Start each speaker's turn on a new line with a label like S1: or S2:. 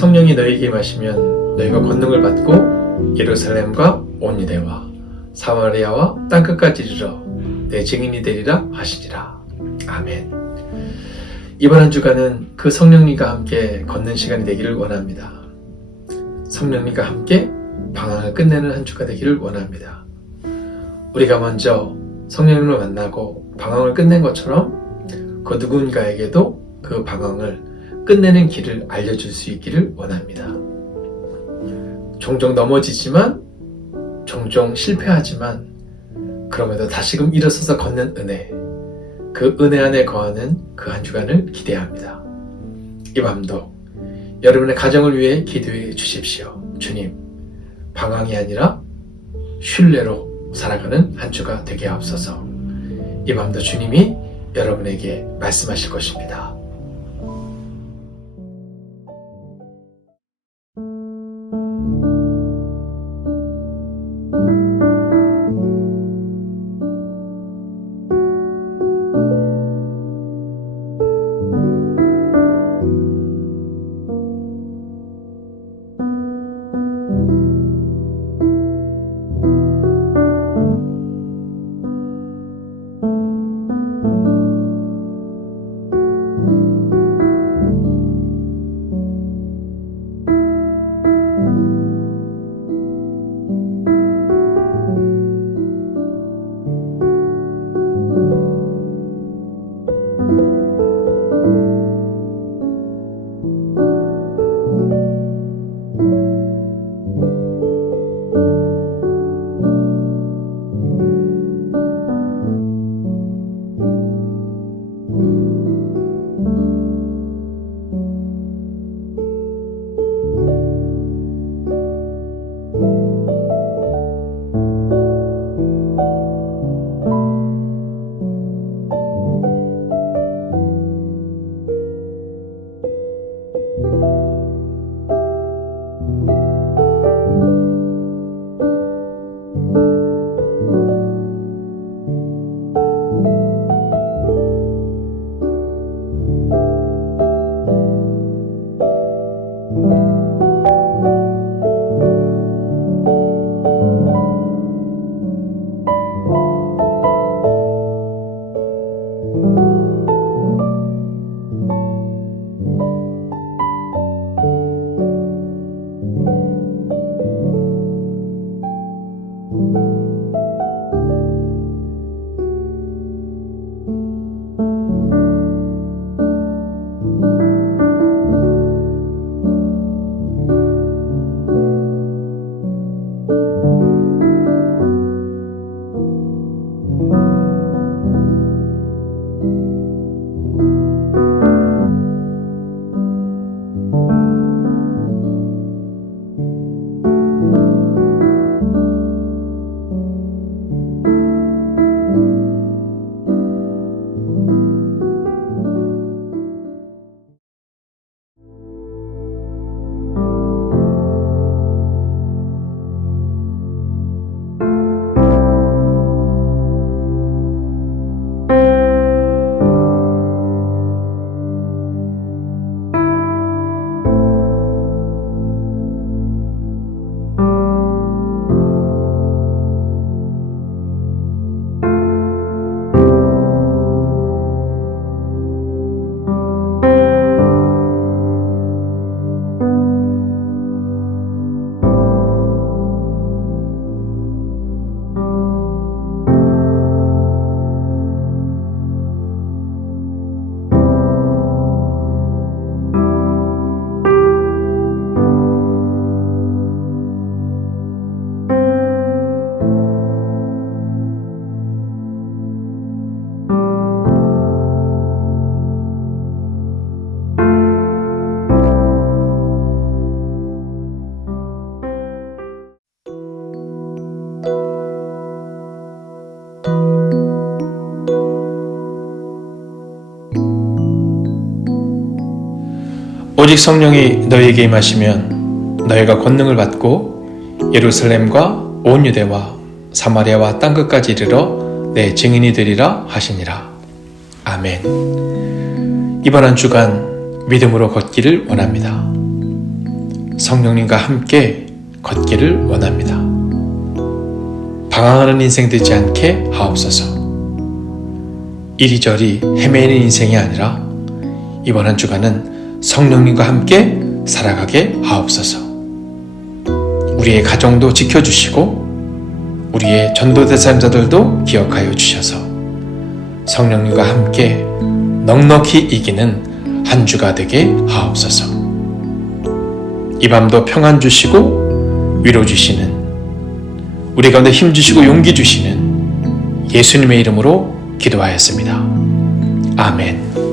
S1: 성령이 너희에게 마시면 너희가 권능을 받고 예루살렘과 온 유대와 사마리아와 땅끝까지 이르러 내 증인이 되리라 하시니라. 아멘. 이번 한 주간은 그 성령님과 함께 걷는 시간이 되기를 원합니다. 성령님과 함께 방황을 끝내는 한 주가 되기를 원합니다. 우리가 먼저 성령님을 만나고 방황을 끝낸 것처럼 그 누군가에게도 그 방황을 끝내는 길을 알려줄 수 있기를 원합니다. 종종 넘어지지만, 종종 실패하지만, 그럼에도 다시금 일어서서 걷는 은혜, 그 은혜 안에 거하는 그 한 주간을 기대합니다. 이 밤도 여러분의 가정을 위해 기도해 주십시오. 주님, 방황이 아니라 신뢰로 살아가는 한 주가 되게 하옵소서. 이 밤도 주님이 여러분에게 말씀하실 것입니다. 오직 성령이 너희에게 임하시면 너희가 권능을 받고 예루살렘과 온 유대와 사마리아와 땅 끝까지 이르러 내 증인이 되리라 하시니라. 아멘. 이번 한 주간 믿음으로 걷기를 원합니다. 성령님과 함께 걷기를 원합니다. 방황하는 인생 되지 않게 하옵소서. 이리저리 헤매는 인생이 아니라 이번 한 주간은 성령님과 함께 살아가게 하옵소서. 우리의 가정도 지켜주시고 우리의 전도 대상자들도 기억하여 주셔서 성령님과 함께 넉넉히 이기는 한 주가 되게 하옵소서. 이 밤도 평안 주시고 위로 주시는 우리 가운데 힘 주시고 용기 주시는 예수님의 이름으로 기도하였습니다. 아멘.